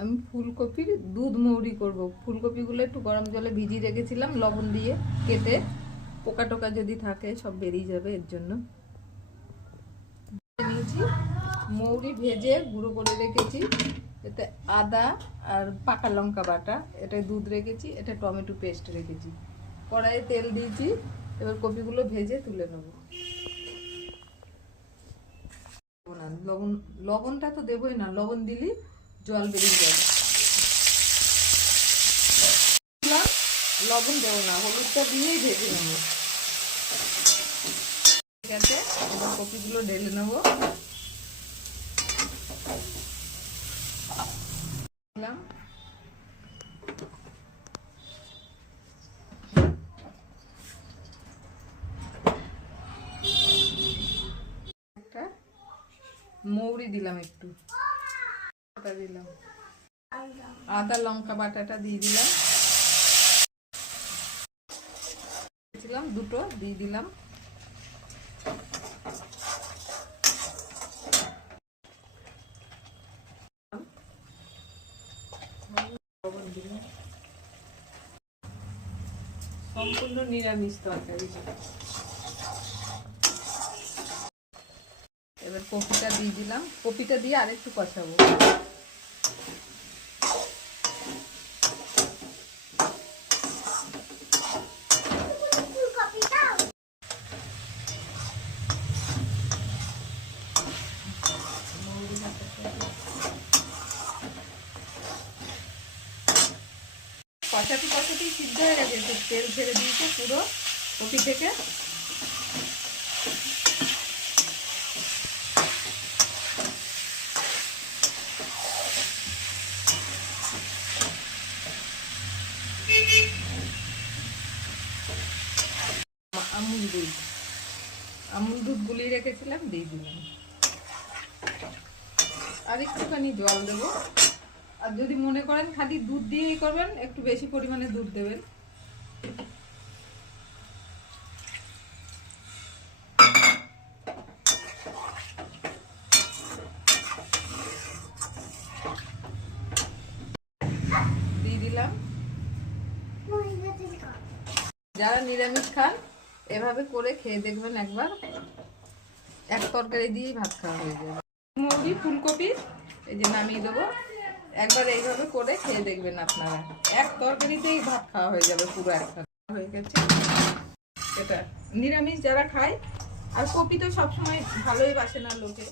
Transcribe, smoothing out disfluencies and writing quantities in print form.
আমি ফুলকপির দুধ মৌরি করব। ফুলকপিগুলো একটু গরম জলে ভিজিয়ে রেখেছিলাম লবণ দিয়ে কেটে, পোকা টোকা যদি থাকে সব বেরিয়ে যাবে, এর জন্য নিয়েছি। মৌরি ভেজে গুঁড়ো করে রেখেছি, এতে আদা আর পাকা লঙ্কা বাটা, এটা দুধ রেখেছি, এটা টমেটো পেস্ট রেখেছি। কড়াইয়ে তেল দিয়েছি, এবার কপিগুলো ভেজে তুলে নেব। লবণ, লবণটা তো দেবই না, লবণ দিলে জল বেরিয়ে যাবে। লবণ দেবো না, হলুদটা দিয়েই ভেজে নেব। ঠিক আছে, এবার কপিগুলো ঢেলে নেব। একটা মৌরি দিলাম, একটু আদা দিলাম, আদা লঙ্কা বাটাটা দিয়ে দিলাম, দুটো দিয়ে দিলাম। সম্পূর্ণ নিরামিষ তরকারি। এবার কপিটা দিয়ে দিলাম, কপিটা দিয়ে আরেকটু কষাবো। কষাতে কষাতেই সিদ্ধ হয়ে গেছে, একটু তেল ছেড়ে দিয়েছে পুরো কপি থেকে। আমুল দুধ গুলিয়ে রেখেছিলাম, দিয়ে দিলাম। আর একটুখানি জল দেবো, আর যদি মনে করেন খালি দুধ দিয়েই করবেন, একটু বেশি পরিমাণে দুধ দেবেন। দিয়ে দিলাম। যারা নিরামিষ খান এভাবে করে খেয়ে দেখবেন একবার, এক তরকারি দিয়েই ভাত খাওয়া হয়ে যাবে। মৌরি ফুলকপি এই যে নামিয়ে দেবো, একবার এইভাবে করে খেয়ে দেখবেন আপনারা, এক তরকারিতেই ভাত খাওয়া হয়ে যাবে পুরো একটা। হয়ে গেছে এটা নিরামিষ যারা খায়, আর কপি তো সবসময় ভালোই বাসে না লোকে।